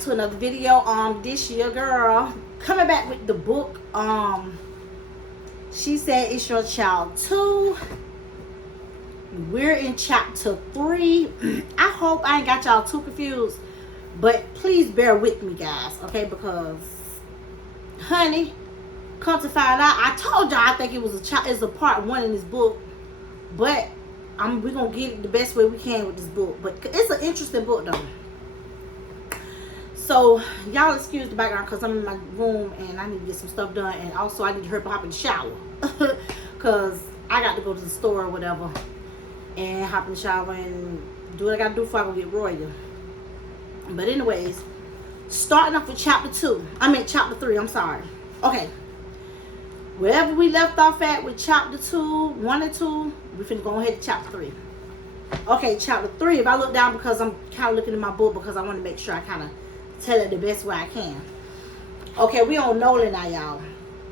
back to another video. This year girl coming back with the book. She said it's your child 2. We're in chapter 3. I hope I ain't got y'all too confused, but please bear with me, guys, okay? Because honey, come to find out, I told y'all I think it was it's a part 1 in this book, but we're gonna get it the best way we can with this book. But it's an interesting book though. So y'all excuse the background because I'm in my room and I need to get some stuff done, and also I need to hurry up and hop in the shower because I got to go to the store or whatever and hop in the shower and do what I gotta do before I go get Royal. But anyways, starting off with chapter 3, I'm sorry. Okay, wherever we left off at with chapter 1 and 2, we're finna go ahead to chapter 3. Okay, chapter 3, if I look down, because I'm kind of looking in my book because I want to make sure I kind of tell it the best way I can. Okay, we on Nolan now, y'all.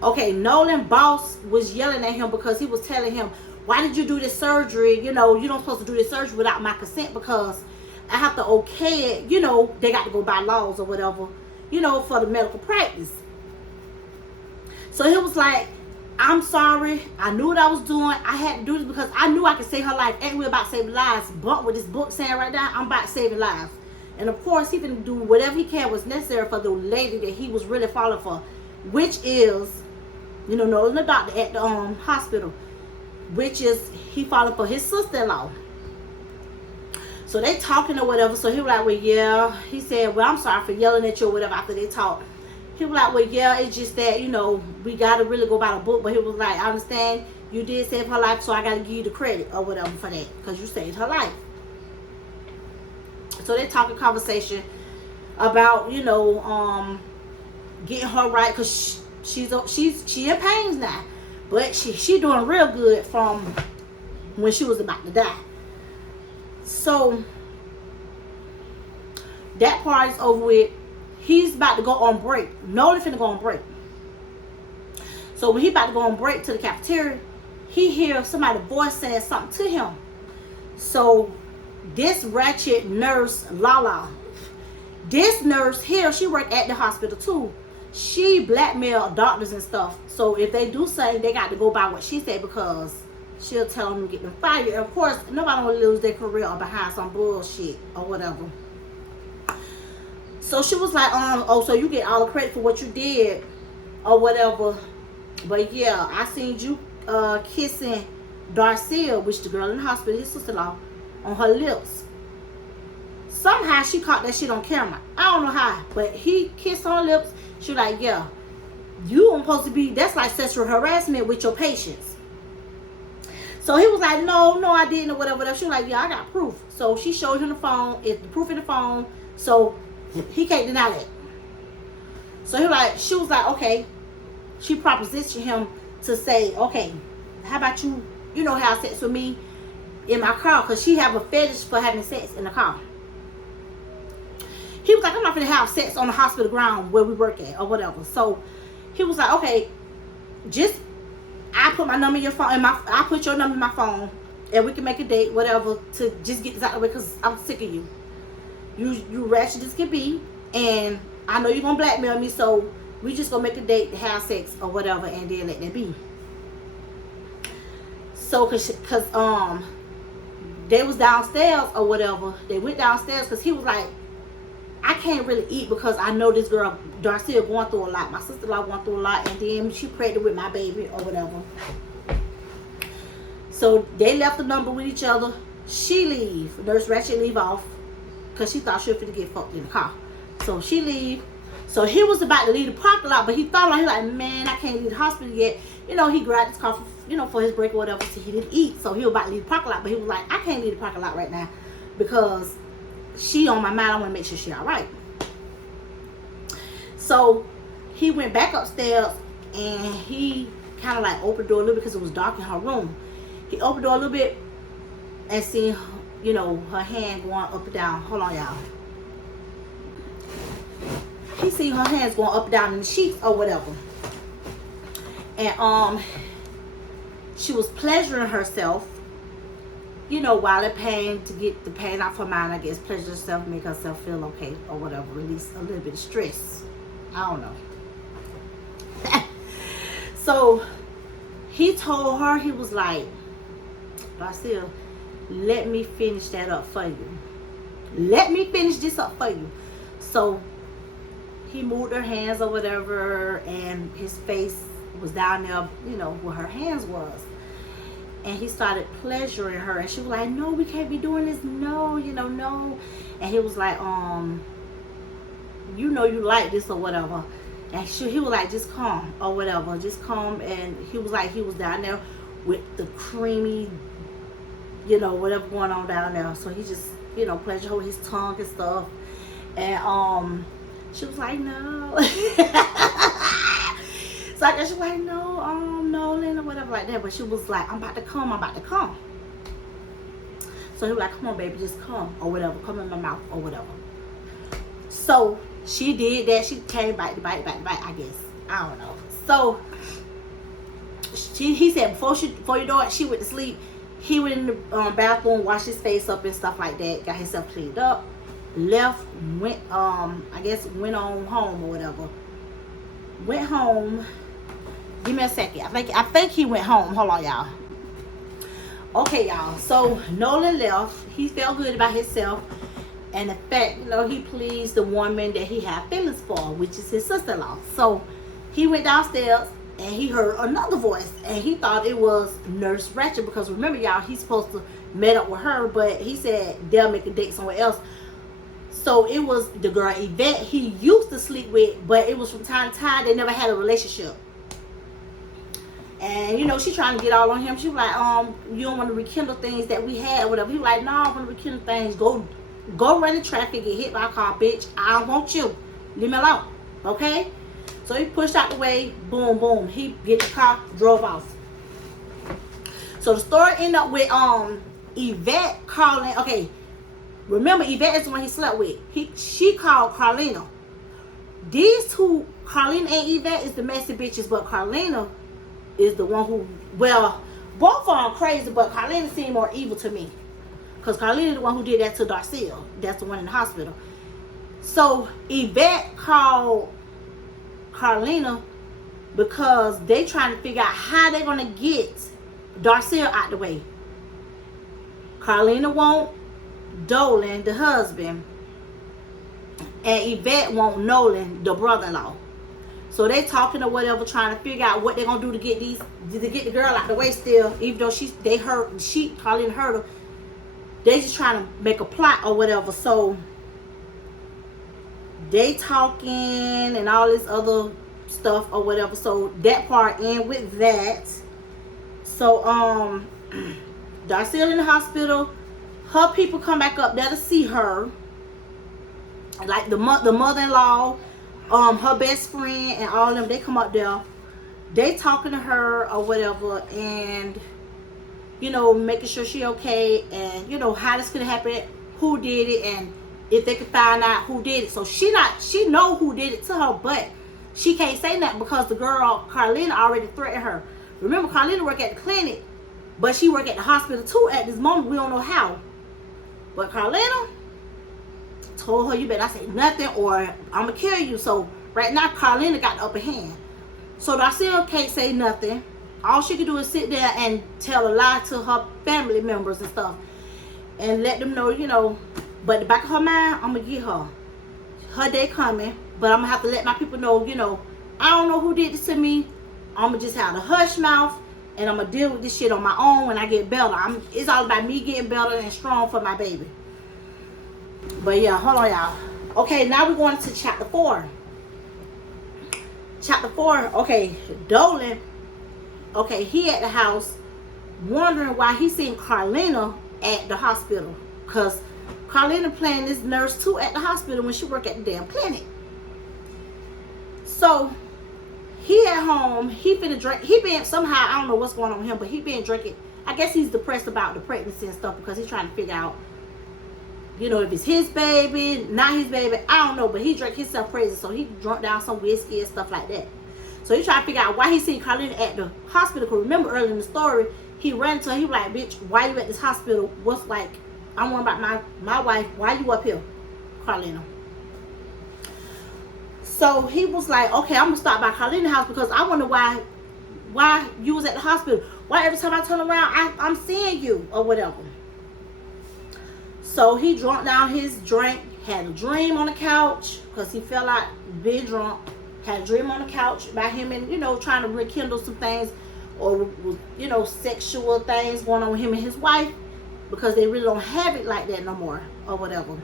Okay, Nolan boss was yelling at him because he was telling him, why did you do this surgery? You know, you don't supposed to do this surgery without my consent because I have to okay it. You know, they got to go by laws or whatever, you know, for the medical practice. So he was like, I'm sorry. I knew what I was doing. I had to do this because I knew I could save her life. Ain't we about saving lives? But with this book saying right now, I'm about saving lives. And of course, he can do whatever he can was necessary for the lady that he was really falling for, which is, you know, Nolan the doctor at the hospital, which is he falling for his sister-in-law. So they talking or whatever. So he was like, well, yeah. He said, well, I'm sorry for yelling at you or whatever after they talked. He was like, well, yeah, it's just that, you know, we got to really go by the book. But he was like, I understand you did save her life, so I got to give you the credit or whatever for that because you saved her life. So they talking conversation about, you know, getting her right because she in pains now, but she doing real good from when she was about to die. So that part is over with. He's about to go on break. Nolan finna go on break. So when he about to go on break to the cafeteria, he hears somebody's voice saying something to him. So this ratchet nurse, Lala, this nurse here, she worked at the hospital too. She blackmailed doctors and stuff. So if they do something, they got to go by what she said because she'll tell them to get them fired. And of course, nobody will lose their career or behind some bullshit or whatever. So she was like, oh, so you get all the credit for what you did or whatever. But yeah, I seen you kissing Darcia, which the girl in the hospital, his sister-in-law, on her lips. Somehow she caught that shit on camera. I don't know how, but he kissed her lips. She was like, yeah, you are supposed to be, that's like sexual harassment with your patients. So he was like, no, I didn't, or whatever. She was like, yeah, I got proof. So she showed him the phone. It's the proof in the phone. So he can't deny that. So she was like, okay. She propositioned him to say, okay, how about you know, have sex with me in my car, because she have a fetish for having sex in the car. He was like, I'm not gonna have sex on the hospital ground where we work at or whatever. So he was like, okay, I put my number in your phone, I put your number in my phone, and we can make a date, whatever, to just get this out of the way because I'm sick of you. You ratchet as can be, and I know you're gonna blackmail me, so we just gonna make a date to have sex or whatever, and then let that be. So cause they was downstairs or whatever. They went downstairs because he was like, I can't really eat because I know this girl Darcia going through a lot. My sister-in-law going through a lot, and then she pregnant with my baby or whatever. So they left the number with each other. She leave. Nurse Ratchet leave off because she thought she was finna get fucked in the car. So she leave. So he was about to leave the parking lot, but he thought he was like, man, I can't leave the hospital yet. You know, he grabbed his car for, you know, for his break or whatever, so he didn't eat. So he was about to leave the parking lot, but he was like, I can't leave the parking lot right now because she on my mind. I want to make sure she all right. So he went back upstairs and he kind of like opened the door a little bit because it was dark in her room. He opened the door a little bit and seen, you know, her hand going up and down. Hold on, y'all. He seen her hands going up and down in the sheets or whatever. And she was pleasuring herself you know, while in pain, to get the pain off her mind, I guess, pleasure herself, make herself feel okay or whatever, release a little bit of stress. I don't know. So he told her, he was like, Marcel, let me finish that up for you. Let me finish this up for you. So he moved her hands or whatever, and his face was down there, you know, where her hands was. And he started pleasuring her, and she was like, no, we can't be doing this. No, you know, no. And he was like, you know, you like this or whatever. And he was like, just come or whatever, just come. And he was like, he was down there with the creamy, you know, whatever going on down there. So he just, you know, pleasured her with his tongue and stuff. And she was like, no. So I guess she was like, no, Nolan, or whatever like that. But she was like, I'm about to come, I'm about to come. So he was like, come on, baby, just come or whatever. Come in my mouth or whatever. So she did that. She came back to bite, I guess. I don't know. So he said before you know it, she went to sleep. He went in the bathroom, washed his face up and stuff like that, got himself cleaned up, left, went I guess went on home or whatever. Went home. Give me a second. I think he went home. Hold on, y'all. Okay, y'all. So Nolan left. He felt good about himself, and the fact, you know, he pleased the woman that he had feelings for, which is his sister-in-law. So he went downstairs and he heard another voice, and he thought it was Nurse Ratchet, because remember, y'all, he's supposed to meet up with her, but he said they'll make a date somewhere else. So it was the girl Yvette he used to sleep with, but it was from time to time. They never had a relationship. And, you know, she trying to get all on him. She was like, you don't want to rekindle things that we had or whatever. He was like, no, I want to rekindle things. Go run in traffic, get hit by a car, bitch. I don't want you. Leave me alone. Okay? So he pushed out the way. Boom, boom. He get the car, drove off. So the story ended up with Yvette calling. Okay, remember, Yvette is the one he slept with. She called Carlina. These two, Carlina and Yvette, is the messy bitches, but Carlina is the one who, well, both of them crazy, but Carlina seemed more evil to me. Because Carlina is the one who did that to Darcille. That's the one in the hospital. So Yvette called Carlina because they trying to figure out how they're going to get Darcille out the way. Carlina want Dolan, the husband, and Yvette want Nolan, the brother-in-law. So they talking or whatever, trying to figure out what they're gonna do to get the girl out the way still, even though Carlina heard her. They just trying to make a plot or whatever. So they talking and all this other stuff or whatever. So that part end with that. So Darcille in the hospital. Her people come back up there to see her. Like the mother-in-law, her best friend, and all of them, they come up there. They talking to her or whatever, and, you know, making sure she okay, and, you know, how this could happen, who did it, and if they could find out who did it. So she know who did it to her, but she can't say nothing because the girl, Carlina, already threatened her. Remember, Carlina work at the clinic, but she work at the hospital too at this moment. We don't know how. But Carlina told her, you better not say nothing or I'm going to kill you. So right now, Carlina got the upper hand. So Darcille can't say nothing. All she can do is sit there and tell a lie to her family members and stuff. And let them know, you know. But the back of her mind, I'm going to get her. Her day coming. But I'm going to have to let my people know, you know, I don't know who did this to me. I'm going to just have a hush mouth. And I'm going to deal with this shit on my own when I get better. It's all about me getting better and strong for my baby. But yeah, hold on, y'all. Okay, now we're going to chapter 4. Chapter 4, okay, Dolan, okay, he at the house wondering why he seen Carlina at the hospital. Because Carlina playing this nurse too at the hospital when she work at the damn clinic. So he at home, he finna drink. He been somehow, I don't know what's going on with him, but he been drinking. I guess he's depressed about the pregnancy and stuff because he's trying to figure out, you know, if it's his baby, not his baby, I don't know. But he drank himself crazy, so he drunk down some whiskey and stuff like that. So he tried to figure out why he seen Carlina at the hospital. Because remember earlier in the story, he ran to her. He was like, bitch, why you at this hospital? What's like, I'm worried about my wife. Why you up here, Carlina? So he was like, okay, I'm going to stop by Carlina's house because I wonder why you was at the hospital. Why every time I turn around, I'm seeing you or whatever. So he drunk down his drink, had a dream on the couch because he felt like being drunk. Had a dream on the couch about him and, trying to rekindle some things or, sexual things going on with him and his wife because they really don't have it like that no more or whatever.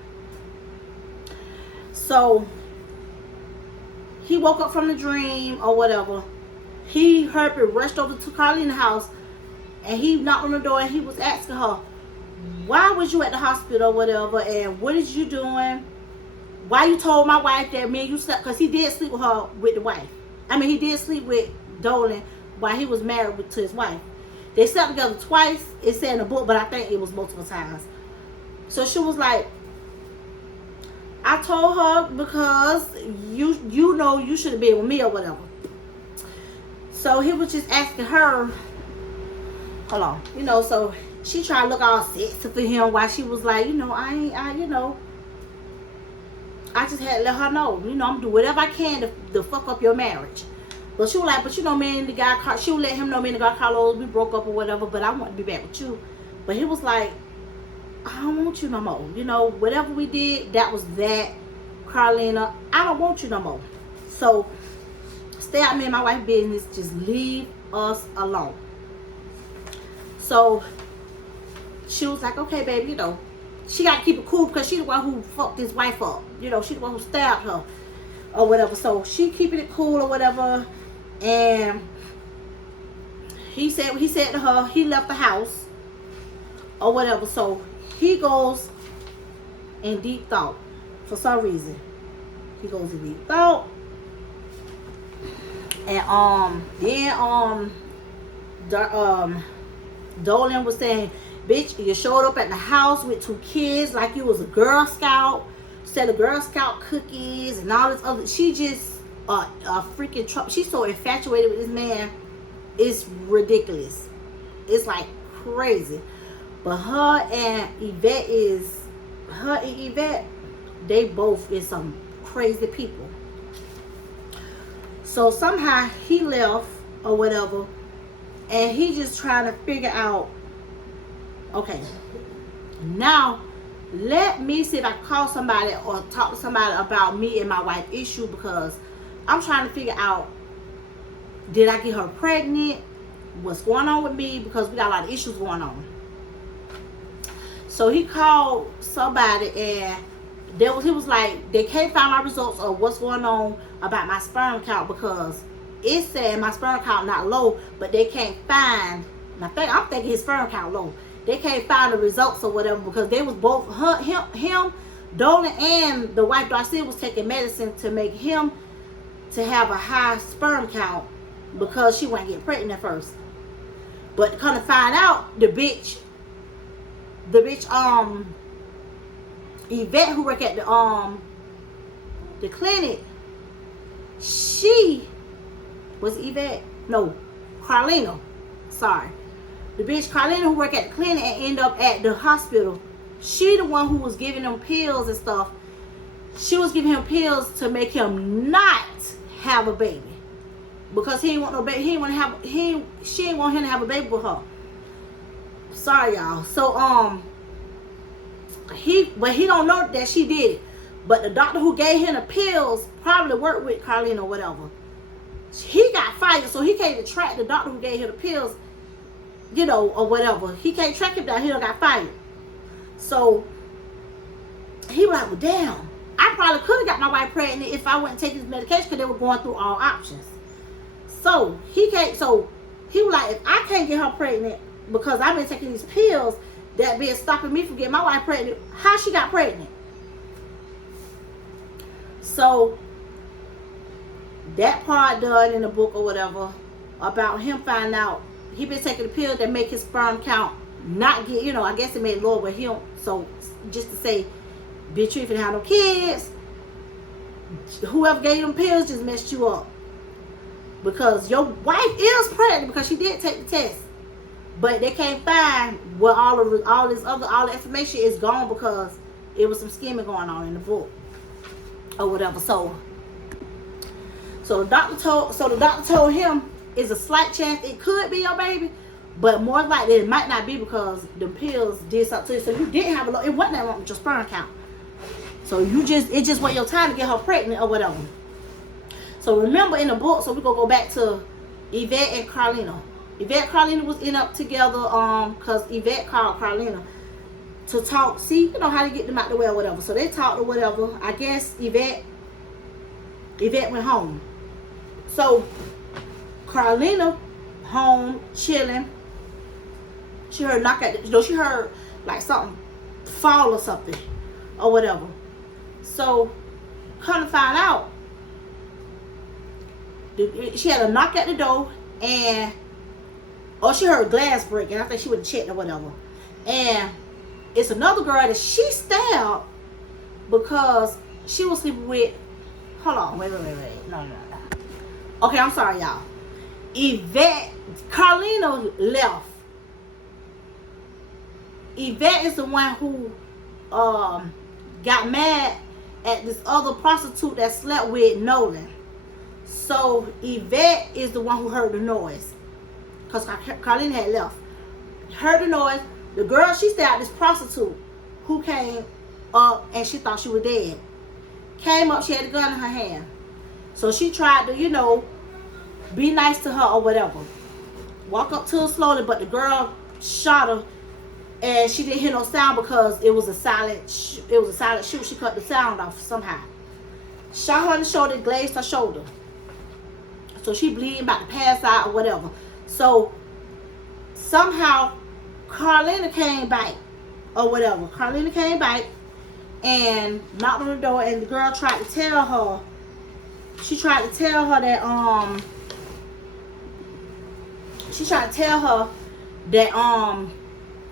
So he woke up from the dream or whatever. He hurried and rushed over to Carlina's house and he knocked on the door and he was asking her, why was you at the hospital or whatever, and what is you doing? Why you told my wife that me and you slept? Because he did sleep with her with the wife. I mean, he did sleep with Dolan while he was married to his wife. They slept together twice. It said in the book, but I think it was multiple times. So she was like, I told her because you should have been with me or whatever. So he was just asking her, hold on, so she tried to look all sexy for him while she was like, I just had to let her know, I'm gonna do whatever I can to fuck up your marriage. But she was like, me and the guy, she would let him know me and the guy Carlos, we broke up or whatever, but I want to be back with you. But he was like, I don't want you no more. Whatever we did, that was that. Carlina, I don't want you no more. So stay out of me and my wife's business. Just leave us alone. So she was like, okay, baby, she got to keep it cool because she the one who fucked his wife up. She the one who stabbed her or whatever. So she keeping it cool or whatever. And he said to her, he left the house or whatever. So he goes in deep thought for some reason. He goes in deep thought. And Dolan was saying, bitch, you showed up at the house with 2 kids like you was a Girl Scout, said the Girl Scout cookies and all this other. She just a freaking trouble. She's so infatuated with this man. It's ridiculous. It's like crazy. But her and Yvette, they both is some crazy people. So somehow he left or whatever, and he just trying to figure out, okay, now let me see if I can call somebody or talk to somebody about me and my wife issue, because I'm trying to figure out, did I get her pregnant? What's going on with me? Because we got a lot of issues going on. So he called somebody and he was like, they can't find my results of what's going on about my sperm count, because it said my sperm count not low, but they can't find, and I'm thinking his sperm count low. They can't find the results or whatever, because they was both, him, Dolan, and the wife Darcy was taking medicine to make him to have a high sperm count because she wasn't getting pregnant at first. But come to find out, the bitch Yvette, who worked at the clinic, she was Carlina. Sorry. The bitch Carlina who worked at the clinic and ended up at the hospital. She the one who was giving them pills and stuff. She was giving him pills to make him not have a baby, because he ain't want no baby. She ain't want him to have a baby with her. Sorry, y'all. So he don't know that she did it, but the doctor who gave him the pills probably worked with Carlina or whatever. He got fired, so he can't even track the doctor who gave him the pills, or whatever. He can't track him down. He done got fired. So he was like, well, damn, I probably could have got my wife pregnant if I wouldn't take this medication, because they were going through all options. So he was like, if I can't get her pregnant because I've been taking these pills that been stopping me from getting my wife pregnant, how she got pregnant? So that part done in the book or whatever about him finding out he been taking the pill that make his sperm count not get, I guess it made it lower with him. So just to say, bitch, you ain't finna have no kids. Whoever gave them pills just messed you up. because your wife is pregnant because she did take the test, but they can't find where all the information is gone because it was some scheming going on in the book or whatever. So the doctor told him it's a slight chance it could be your baby, but more likely it might not be because the pills did something to you. So you didn't have it wasn't that wrong with your sperm count. So it just wasn't your time to get her pregnant or whatever. So remember in the book, so we're gonna go back to Yvette and Carlina. Yvette and Carlina was in up together, because Yvette called Carlina to talk, see, how to get them out the way or whatever. So they talked or whatever. I guess Yvette went home. So Carlina home chilling. She heard knock at the door. She heard like something fall or something or whatever. So come to find out, she had a knock at the door, and she heard glass break, and I think she would have checked or whatever. And it's another girl that she stabbed because she was sleeping with. Hold on, wait. No. Okay, I'm sorry, y'all. Carlina left. Yvette is the one who got mad at this other prostitute that slept with Nolan. So Yvette is the one who heard the noise because Carlina had left. Heard the noise. The girl, she stabbed this prostitute who came up and she thought she was dead. Came up, she had a gun in her hand. So she tried to, be nice to her or whatever. Walk up to her slowly, but the girl shot her, and she didn't hear no sound because it was a silent shoot. She cut the sound off somehow. Shot her in the shoulder, glazed her shoulder. So she bleeding, about to pass out or whatever. So somehow Carlina came back or whatever. Carlina came back and knocked on the door, and the girl tried to tell her. She tried to tell her that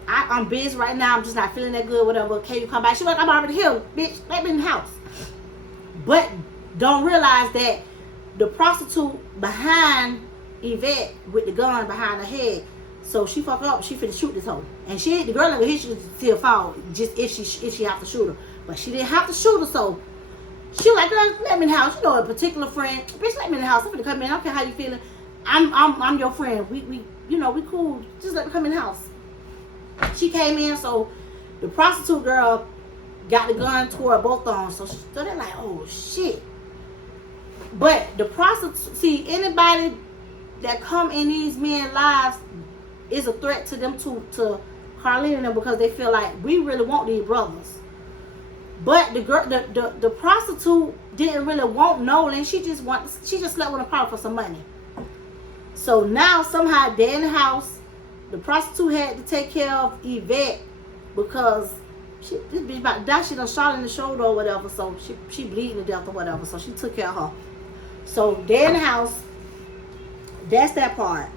I'm busy right now. I'm just not feeling that good. Whatever. Can you come back? She was like, I'm already here, bitch. Let me in the house. But don't realize that the prostitute behind Yvette with the gun behind her head. So she fuck up. She finna shoot this hoe, and the girl never hit. She could still fall just if she have to shoot her, but she didn't have to shoot her. So she was like, girl, let me in the house. A particular friend, bitch, let me in the house. I'm finna come in. I don't care how you feeling. I'm your friend. We cool. Just let me come in the house. She came in, so the prostitute girl got the gun toward both of them. So they're like, oh shit. But the prostitute, see, anybody that come in these men's lives is a threat to them, to Carlina and them, because they feel like we really want these brothers. But the girl, the prostitute didn't really want Nolan. She just slept with him probably for some money. So now somehow they're in the house. The prostitute had to take care of Yvette because this bitch about to die. She done shot in the shoulder or whatever. So she bleeding to death or whatever. So she took care of her. So they're in the house. That's that part.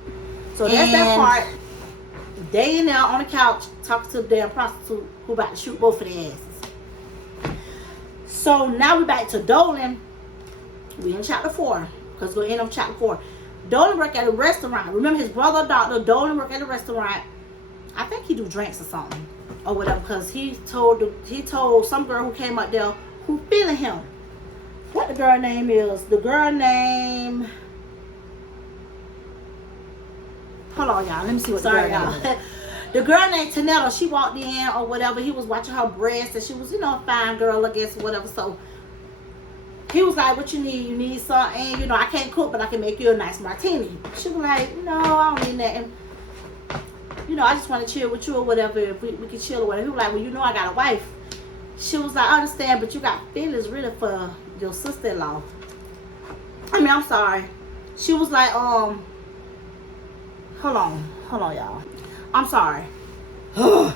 So that's that part. They in there on the couch talking to the damn prostitute who about to shoot both of their asses. So now we're back to Dolan. We in chapter 4 because we're in on chapter 4. Dolan work at a restaurant. Remember his brother, doctor. Dolan work at a restaurant. I think he do drinks or something or whatever, because he told some girl who came up there who feeling him. What the girl name is? The girl name. Hold on, y'all. Let me see what the girl name is. The girl named Tanetta, she walked in or whatever. He was watching her breasts, and she was, a fine girl, I guess, whatever. So he was like, what you need? You need something? I can't cook, but I can make you a nice martini. She was like, no, I don't need nothing. I just want to chill with you or whatever. If we can chill or whatever. He was like, well, I got a wife. She was like, I understand, but you got feelings really for your sister-in-law. I'm sorry. She was like, hold on, y'all. I'm sorry. The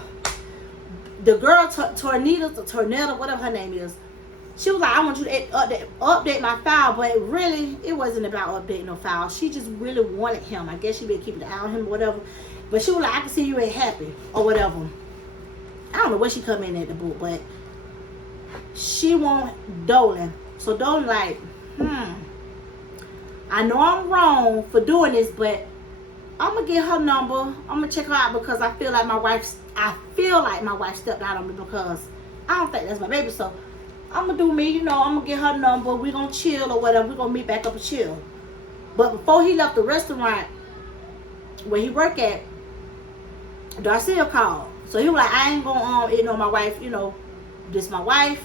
girl, Tornetta, whatever her name is, she was like, I want you to update my file, but it wasn't about updating no file. She just really wanted him. I guess she been keeping an eye on him or whatever. But she was like, I can see you ain't happy or whatever. I don't know where she come in at the book, but she want Dolan. So Dolan like, I know I'm wrong for doing this, but I'm gonna get her number. I'm gonna check her out because I feel like my wife stepped out on me because I don't think that's my baby. So I'm gonna do me, I'm gonna get her number. We gonna chill or whatever. We gonna meet back up and chill. But before he left the restaurant where he worked at, Darcia called. So he was like, I ain't gonna ignore my wife. This my wife.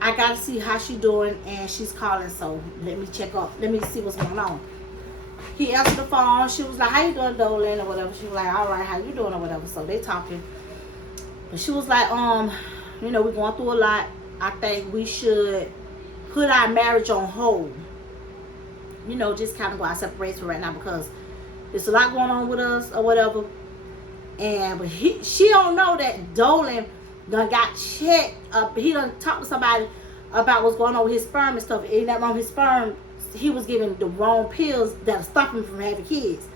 I gotta see how she doing, and she's calling. So let me check up. Let me see what's going on. He answered the phone. She was like, how you doing, Dolan, or whatever. She was like, all right, how you doing, or whatever. So they talking. But she was like, we're going through a lot. I think we should put our marriage on hold. Just kind of go our separate for right now because there's a lot going on with us or whatever. But she don't know that Dolan done got checked up. He done talked to somebody about what's going on with his sperm and stuff. And that wrong, his sperm, he was giving the wrong pills that stop him from having kids.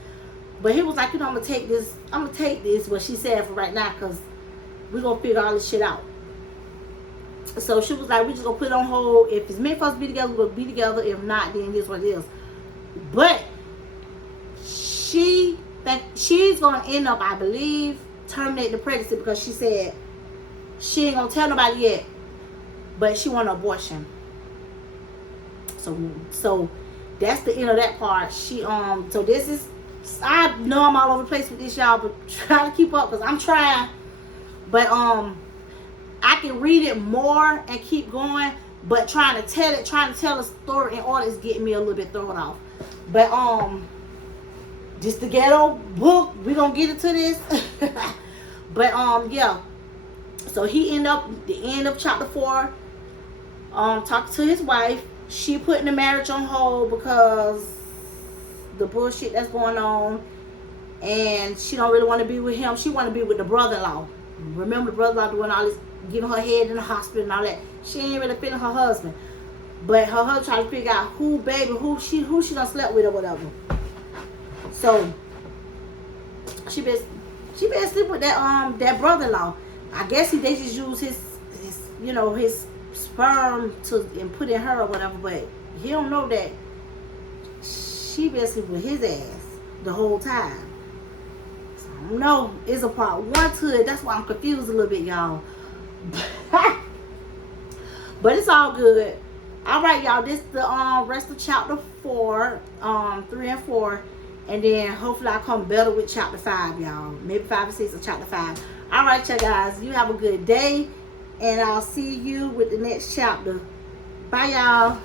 But he was like, I'm gonna take this. What she said for right now, because we're gonna figure all this shit out. So she was like, we just gonna put it on hold. If it's meant for us to be together, we'll be together. If not, then this is what it is. But she think she's gonna end up, I believe, terminating the pregnancy because she said she ain't gonna tell nobody yet, but she want an abortion. So that's the end of that part. So this is, I know I'm all over the place with this, y'all, but try to keep up because I'm trying. But I can read it more and keep going, but trying to tell a story in order is getting me a little bit thrown off. But just the ghetto book, we gonna get into this. But yeah. So he ended up the end of chapter 4, talking to his wife. She putting the marriage on hold because the bullshit that's going on, and she don't really want to be with him. She want to be with the brother-in-law. Remember the brother-in-law doing all this, giving her head in the hospital and all that. She ain't really feeling her husband, but her husband trying to figure out who she done slept with or whatever. So she been sleeping with that brother-in-law. I guess they just use his sperm and put in her or whatever, but he don't know that she been sleeping with his ass the whole time. So I don't know. It's a part 1 to it. That's why I'm confused a little bit, y'all. But it's all good. All right, y'all. This is the rest of chapter 4, 3 and 4. And then hopefully I'll come better with chapter 5, y'all. Maybe 5 and 6 or chapter 5. All right, y'all guys. You have a good day. And I'll see you with the next chapter. Bye, y'all.